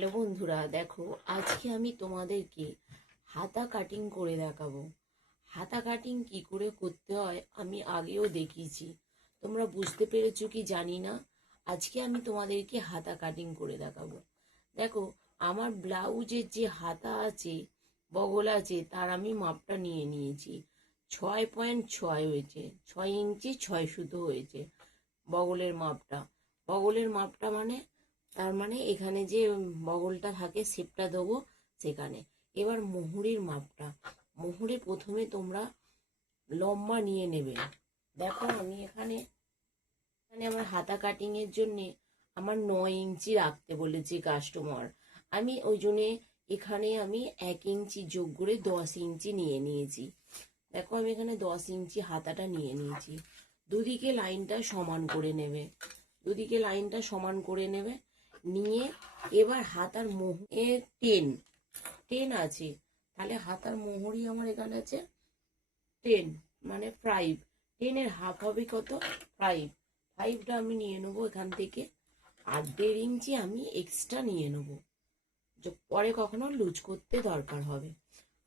Hello বন্ধুরা, দেখো আজকে আমি তোমাদেরকে হাতা কাটিং করে দেখাবো। হাতা কাটিং কি করে করতে হয় আমি আগেও দেখিয়েছি, তোমরা বুঝতে পেরেছো কি জানি না। আজকে আমি তোমাদেরকে হাতা কাটিং করে দেখাবো। দেখো, আমার ব্লাউজের যে হাতা আছে, বগল আছে, তার আমি মাপটা নিয়ে নিয়েছি। 6.6 হয়েছে, 6 ইঞ্চি 6 সুতো হয়েছে বগলের মাপটা। বগলের মাপটা মানে, তার মানে এখানে যে বগলটা থাকে শেপটা দেবো সেখানে। এবার মুহুরির মাপটা, মুহুরি প্রথমে তোমরা লম্বা নিয়ে নেবে। দেখো আমি এখানে এখানে আমার হাতা কাটিং এর জন্যে আমার 9 ইঞ্চি রাখতে বলেছে কাস্টমার। আমি ওই জন্যে এখানে আমি 1 ইঞ্চি যোগ করে 10 ইঞ্চি নিয়ে নিয়েছি। দেখো আমি এখানে 10 ইঞ্চি হাতাটা নিয়ে নিয়েছি। দুদিকে লাইনটা সমান করে নেবে, দুদিকে লাইনটা সমান করে নেবে। নিয়ে এবার হাতার মোহরের 10 আছে, তাহলে হাতার মোহরই আমার এখানে আছে 10, মানে 5। 10-এর হাফ হবে কত? 5। 5টা আমি নিয়ে নেবো এখান থেকে। আর 1.5 ইঞ্চি আমি এক্সট্রা নিয়ে নেবো, পরে কখনো লুজ করতে দরকার হবে।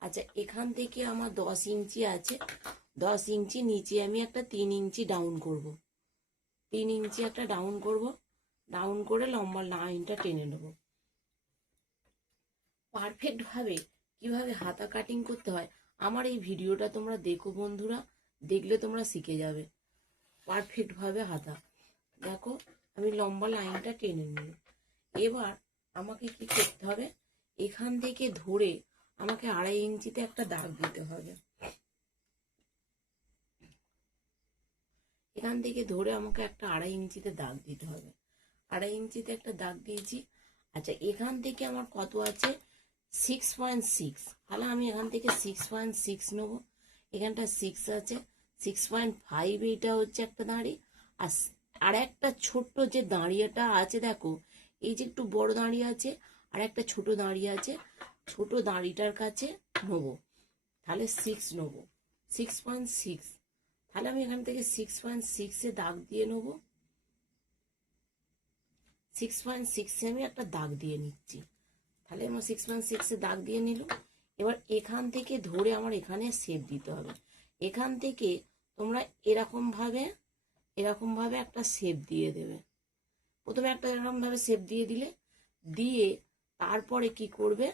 আচ্ছা, এখান থেকে আমার 10 ইঞ্চি আছে। 10 ইঞ্চি নিচে আমি একটা 3 ইঞ্চি ডাউন করব। 3 ইঞ্চি একটা ডাউন করব, ডাউন করে লম্বা লাইনটা টেনে নেব। পারফেক্ট ভাবে কিভাবে হাতা কাটিং করতে হয় আমার এই ভিডিওটা তোমরা দেখো বন্ধুরা, দেখলে তোমরা শিখে যাবে পারফেক্ট ভাবে হাতা। দেখো আমি লম্বা লাইনটা টেনে নিই। এবার আমাকে কি করতে হবে, এখান থেকে ধরে আমাকে 2.5 ইঞ্চিতে একটা দাগ দিতে হবে। এখান থেকে ধরে আমাকে একটা 2.5 ইঞ্চিতে দাগ দিতে হবে। 2.5 ইঞ্চিতে একটা দাগ দিয়েছি। আচ্ছা, এখান থেকে আমার কত আছে? 6.6। তাহলে আমি এখান থেকে 6.6 নেবো। এখানটা 6 আছে, 6.5 এইটা হচ্ছে একটা দাঁড়ি। আর একটা ছোট্ট যে দাঁড়িয়েটা আছে, দেখো এই যে একটু বড় দাঁড়িয়ে আছে আর একটা ছোট দাঁড়িয়ে আছে, ছোট দাঁড়িটার কাছে নেবো। তাহলে 6 নেবো, 6.6। তাহলে আমি এখান থেকে 6.6-এ দাগ দিয়ে নেবো। 6.6-এ আমি একটা দাগ দিয়ে নিচ্ছি। তাহলে আমার 6.6-এ দাগ দিয়ে নিল। এবার এখান থেকে ধরে আমার এখানে শেপ দিতে হবে। এখান থেকে তোমরা এরকম ভাবে একটা শেপ দিয়ে দেবে। প্রথমে একটা এরকম ভাবে শেপ দিয়ে দিলে, দিয়ে তারপরে কি করবে,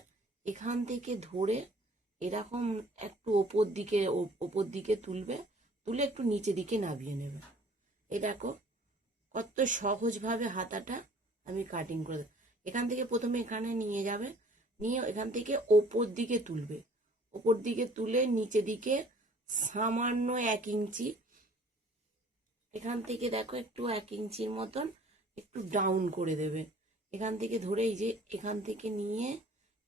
এখান থেকে ধরে এরকম একটু ওপর দিকে তুলবে, তুলে একটু নিচে দিকে নামিয়ে নেবে। এই দেখো কত সহজভাবে হাতাটা আমি কাটিং করে দেবো। এখান থেকে প্রথমে এখানে নিয়ে যাবে, নিয়ে এখান থেকে ওপর দিকে তুলবে, ওপর দিকে তুলে নিচে দিকে সামান্য 1 ইঞ্চি, এখান থেকে দেখো একটু 1 ইঞ্চির মতন একটু ডাউন করে দেবে। এখান থেকে ধরে এই যে এখান থেকে নিয়ে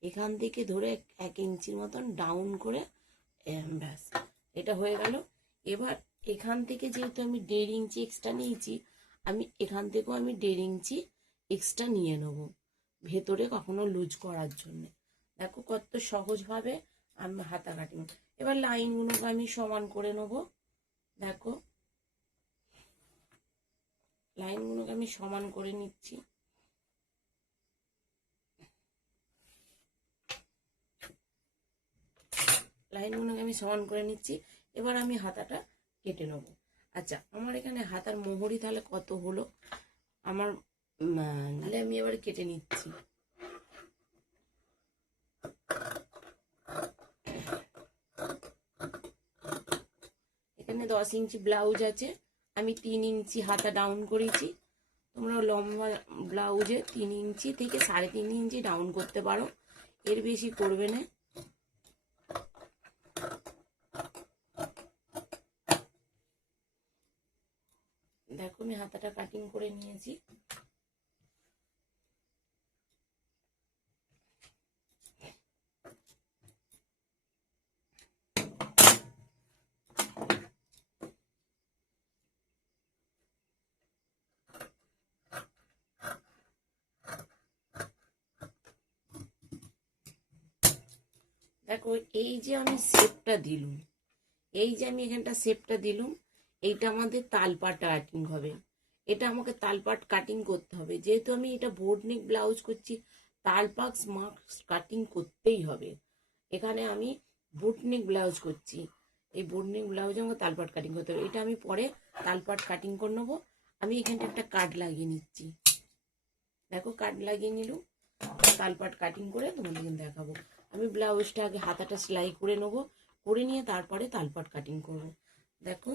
এখান থেকে ধরে 1 ইঞ্চির মতন ডাউন করে, ব্যাস এটা হয়ে গেল। এবার এখান থেকে যেহেতু আমি 1.5 ইঞ্চি এক্সট্রা নিয়েছি, আমি এখান থেকেও আমি 1.5 ইঞ্চি এক্সট্রা নিয়ে নেব ভেতরে কখনো লুজ করার জন্য। দেখো কত সহজভাবে আমি হাতা কাটিং। এবার লাইনগুলোকে আমি সমান করে নেব। দেখো লাইনগুলোকে আমি সমান করে নিচ্ছি। লাইনগুলোকে আমি সমান করে নিচ্ছি। এবার আমি হাতাটা কেটে নেব। আচ্ছা, আমার এখানে হাতার মোহরি তাহলে কত হলো আমার, তাহলে আমি এবার কেটে নিচ্ছি। এখানে 10 ইঞ্চি ব্লাউজ আছে, আমি 3 ইঞ্চি হাতা ডাউন করেছি। তোমরা লম্বা ব্লাউজে 3 ইঞ্চি থেকে 3.5 ইঞ্চি ডাউন করতে পারো, এর বেশি করবে না। দেখো আমি হাতাটা কাটিং করে নিয়েছি। দেখো এই যে আমি শেপটা দিলুম, এই যে আমি এখানটা শেপটা দিলুম, এইটা আমাদের তালপাট কাটিং হবে। এটা আমাকে তালপাট কাটিং করতে হবে, যেহেতু আমি এটা বোর্ড নেক ব্লাউজ করছি, তালপাক মাস্ক কাটিং করতেই হবে। এখানে আমি বুটনেক ব্লাউজ করছি, এই বুটনেক ব্লাউজে আমাকে তালপাট কাটিং করতে হবে। এটা আমি পরে তালপাট কাটিং করে নেবো। আমি এখানটা একটা কাট লাগিয়ে নিচ্ছি, দেখো কাট লাগিয়ে নিলাম। তালপাট কাটিং করে তোমাদের দেখাবো। আমি ব্লাউজটা আগে হাতাটা সেলাই করে নেবো, করে নিয়ে তারপরে তালপাট কাটিং করবো। দেখো